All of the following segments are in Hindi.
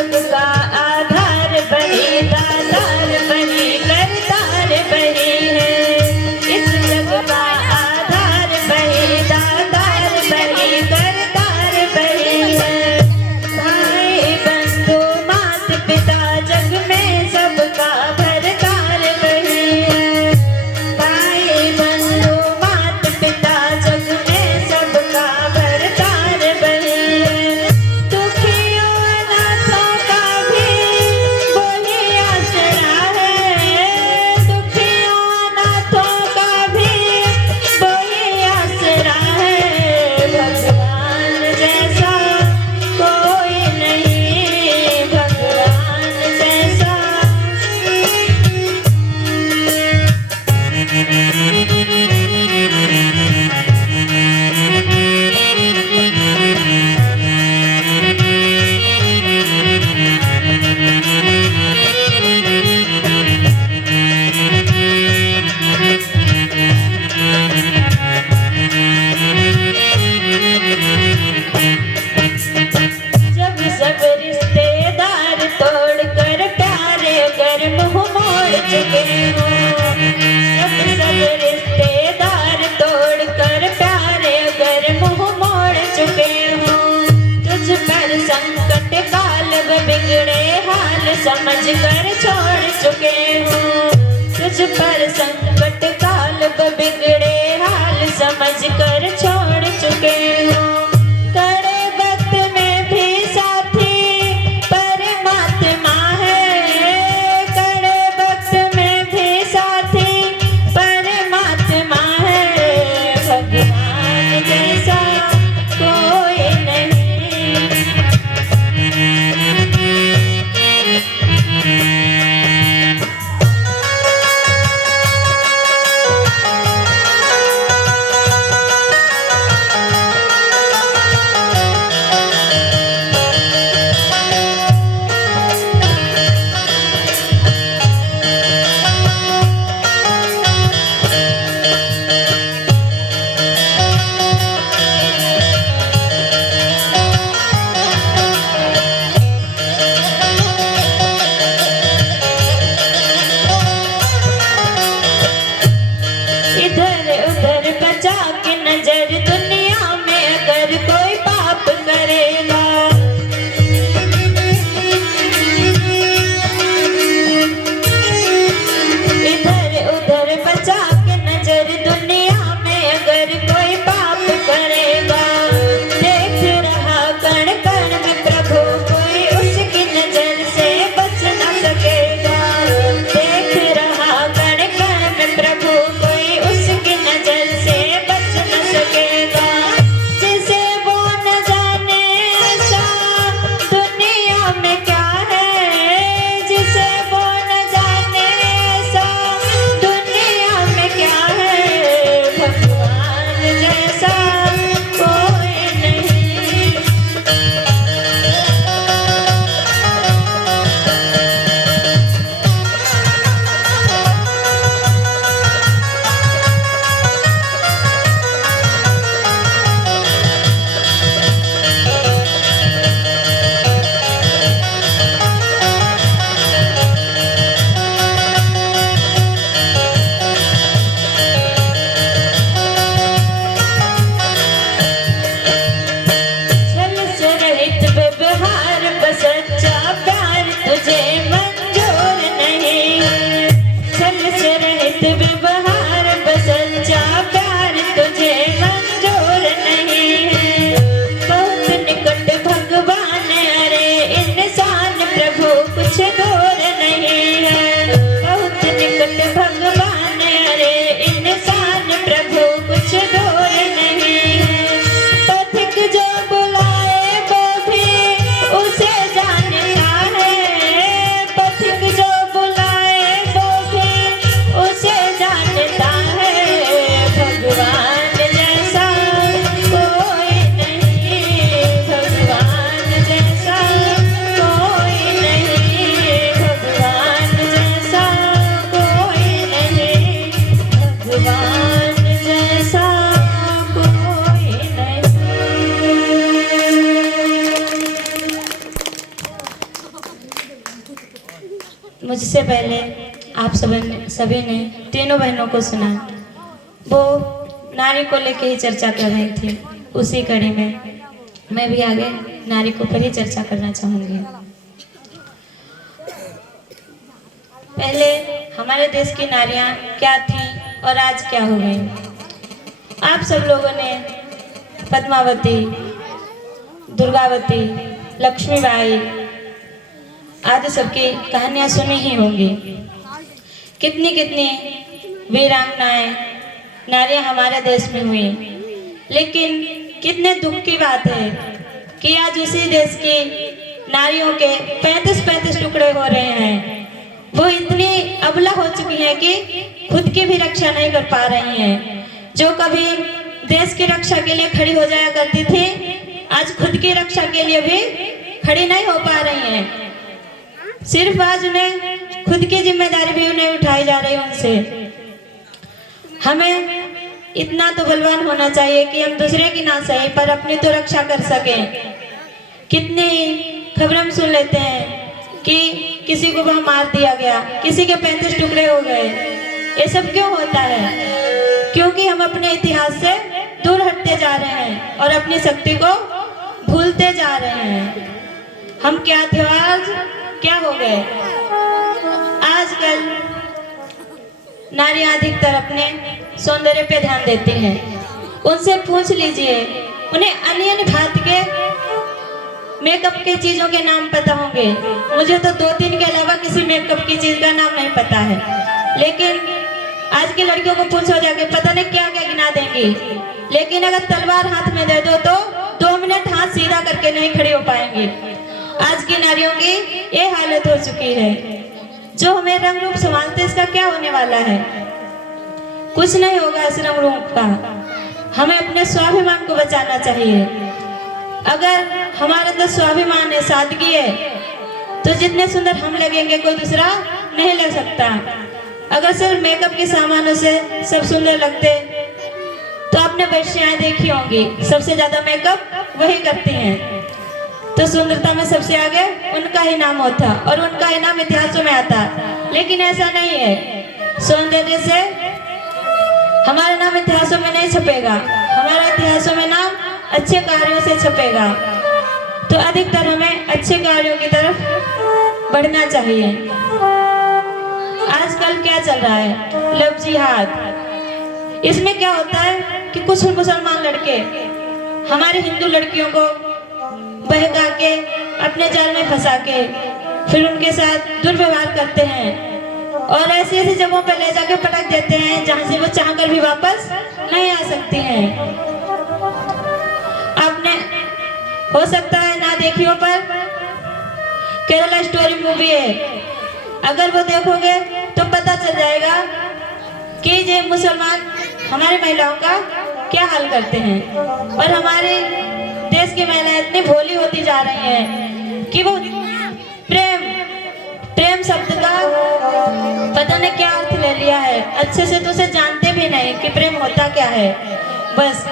जग का आधार बनी, दातार बनी, करतार बनी है। इस जग का आधार बनी, दातार बनी, करतार बनी है। भाई बंधु मात पिता जग में सबका भरतार बनी है। भाई बंधु मात पिता जग में सबका भरतार बनी है। दुखियों अनाथों का भी वही आसरा है। दुखियों अनाथों का भी वही आसरा है। भगवान जैसा कोई नहीं, भगवान जैसा। जब सब रिश्तेदार तोड़कर प्यारे अगर मुँह मोड़ चुके हो, जब सब रिश्तेदार तोड़कर प्यारे अगर मुँह मोड़ चुके हो, तुझ पर संकट काल व बिगड़े हाल समझ कर छोड़ चुके हो। तुझ पर संकट काल व बिगड़े हाल समझ कर छोड़ चुके हो। कड़े वक्त में भी साथी परमात्मा है। कड़े वक्त में भी साथी परमात्मा है। भगवान जैसा कोई नहीं। इधर उधर बचा के नजर दुनिया में अगर कोई पाप करेगा, इधर उधर बचा के नजर दुनिया में अगर कोई पाप करेगा, देख रहा कण कण में प्रभु कोई उसकी नजर से बच न सकेगा। देख रहा कण कण में प्रभु कोई उसकी नजर से बच न सकेगा। जिसे वो न जाने ऐसा दुनिया में क्या है, जिसे वो न जाने ऐसा दुनिया में क्या है। भगवान जैसा कोई नहीं। छल से रहित व्यवहार बस सच्चा प्यार तुझे मंजूर नहीं है। छल से रहित व्यवहार बस सच्चा प्यार तुझे मंजूर नहीं है। बहुत निकट भगवान अरे इंसान प्रभु कुछ दूर नहीं है। बहुत निकट भगवान अरे इंसान प्रभु कुछ दूर नहीं है। पथिक जो बुलाए वो भी उसे जानता है। पथिक जो बुलाए वो भी उसे जानता है। भगवान जैसा कोई नहीं। भगवान जैसा कोई नहीं। मुझसे पहले आप सभी ने तीनों बहनों को सुना। वो नारी को लेके ही चर्चा कर रही थी। उसी कड़ी में मैं भी आगे नारी को पर ही चर्चा करना चाहूँगी। पहले हमारे देश की नारियां क्या थीं और आज क्या हो गई। आप सब लोगों ने पद्मावती, दुर्गावती, लक्ष्मीबाई आदि सबकी कहानियां सुनी ही होंगी। कितनी कितनी वीरांगनाएं नारियां हमारे देश में हुई। लेकिन कितने दुख की बात है कि आज उसी देश की नारियों के 35 टुकड़े हो रहे हैं। वो इतनी अबला हो चुकी है कि खुद की भी रक्षा नहीं कर पा रही हैं। जो कभी देश की रक्षा के लिए खड़ी हो जाया करती थी, आज खुद की रक्षा के लिए भी खड़ी नहीं हो पा रही हैं। सिर्फ आज उन्हें खुद की जिम्मेदारी भी उन्हें उठाई जा रही है उनसे। हमें इतना तो बलवान होना चाहिए कि हम दूसरे की ना सही पर अपनी तो रक्षा कर सकें। कितनी खबरें हम सुन लेते हैं कि किसी को वहां मार दिया गया, किसी के 35 टुकड़े हो गए। ये सब क्यों होता है? क्योंकि हम अपने इतिहास से दूर हटते जा रहे हैं और अपनी शक्ति को भूलते जा रहे हैं। हम क्या थे आज, क्या हो गए? आजकल नारियां अधिकतर अपने सौंदर्य पे ध्यान देती हैं। उनसे पूछ लीजिए, उन्हें अन्य भांति के मेकअप के चीजों के नाम पता होंगे। मुझे तो 2-3 के अलावा किसी मेकअप की चीज का नाम नहीं पता है। लेकिन आज की लड़कियों को पूछो जाके, पता नहीं क्या क्या गिना देंगी। लेकिन अगर तलवार हाथ में दे दो तो 2 मिनट हाथ सीधा करके नहीं खड़ी हो पाएंगी। आज की नारियों की ये हालत हो चुकी है। जो हमें रंग रूप संभालते, इसका क्या होने वाला है? कुछ नहीं होगा इस रंग रूप का। हमें अपने स्वाभिमान को बचाना चाहिए। अगर हमारे अंदर स्वाभिमान है, सादगी है, तो जितने सुंदर हम लगेंगे कोई दूसरा नहीं लग सकता। अगर सिर्फ मेकअप के सामानों से सब सुंदर लगते तो आपने वेश्याएं देखी होंगी, सबसे ज्यादा मेकअप वही करती हैं। तो सुंदरता में सबसे आगे उनका ही नाम होता और उनका ही नाम इतिहासों में आता। लेकिन ऐसा नहीं है। सौंदर्य से हमारा नाम इतिहासों में नहीं छपेगा। हमारा इतिहासों में नाम अच्छे कार्यों से छपेगा। तो अधिकतर हमें अच्छे कार्यों की तरफ बढ़ना चाहिए। आजकल क्या चल रहा है? लव जिहाद। इसमें क्या होता है कि कुछ मुसलमान लड़के हमारे हिंदू लड़कियों को बहका के अपने जाल में फंसा के फिर उनके साथ दुर्व्यवहार करते हैं और ऐसी ऐसी जगहों पर ले जाके पटक देते हैं जहां से वो चाहकर भी वापस नहीं आ सकती हैं। आपने हो सकता है ना देखी हो, पर केरला स्टोरी मूवी है। अगर वो देखोगे तो पता चल जाएगा कि ये मुसलमान हमारी महिलाओं का क्या हाल करते हैं। और हमारे देश की महिलाएं इतनी भोली होती जा रही हैं कि वो प्रेम शब्द का पता नहीं क्या अर्थ ले लिया है। अच्छे से तो उसे जानते भी नहीं कि प्रेम होता क्या है। बस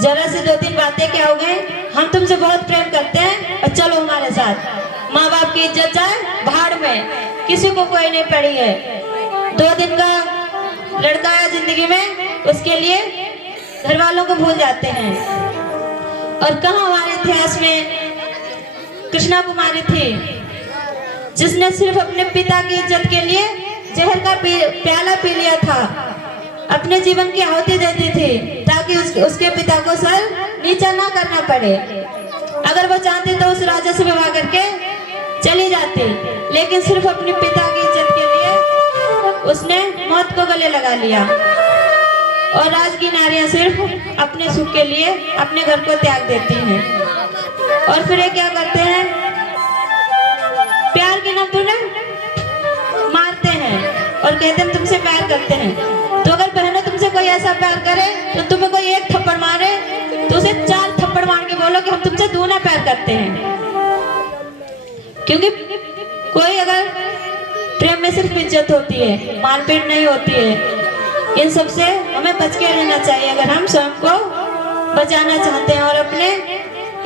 जरा से 2-3 बातें क्या हो गई, हम तुमसे बहुत प्रेम करते हैं और चलो हमारे साथ। माँ बाप की इज्जत जाए भाड़ में, किसी को कोई नहीं पड़ी है। 2 दिन का लड़का है जिंदगी में, उसके लिए घर वालों को भूल जाते हैं। और कहाँ हमारे इतिहास में कृष्णा कुमारी थी जिसने सिर्फ अपने पिता की इज्जत के लिए जहर का प्याला पी लिया था। अपने जीवन की आहुति देती थी ताकि उसके पिता को सर नीचा ना करना पड़े। अगर वो चाहती तो उस राजा से विवाह करके चली जाती, लेकिन सिर्फ अपने पिता की इज्जत के लिए उसने मौत को गले लगा लिया। और आज की नारियां सिर्फ अपने सुख के लिए अपने घर को त्याग देती हैं। और फिर ये क्या करते हैं? प्यार के नाम पर मारते हैं और कहते हैं तुमसे प्यार करते हैं। तो अगर बहनों तुमसे कोई ऐसा प्यार करे तो तुम्हें कोई 1 थप्पड़ मारे तो उसे 4 थप्पड़ मार के बोलो कि हम तुमसे दूना प्यार करते हैं। क्योंकि कोई अगर प्रेम में सिर्फ इज्जत होती है, मारपीट नहीं होती है। इन सब से हमें बच के रहना चाहिए अगर हम स्वयं को बचाना चाहते हैं और अपने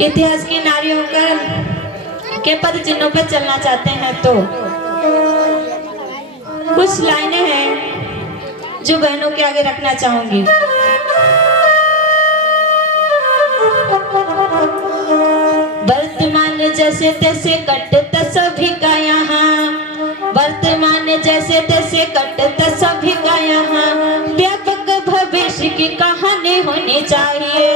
इतिहास की नारियों के पद चिन्हों पर चलना चाहते हैं। तो कुछ लाइनें हैं जो बहनों के आगे रखना चाहूंगी। वर्तमान जैसे तैसे कटता सभी का यहाँ, वर्तमान जैसे तैसे कटता सभी का यहाँ, व्यापक भविष्य की कहानी होनी चाहिए,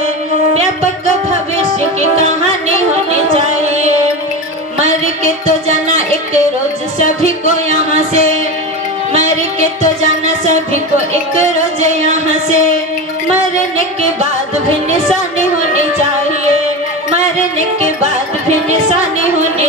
व्यापक भविष्य की कहानी होनी चाहिए। मर के तो जाना एक रोज सभी को यहाँ से, मर के तो जाना सभी को एक रोज यहाँ से, मरने के बाद भी निशानी होनी चाहिए, मरने के बाद भी निशानी होनी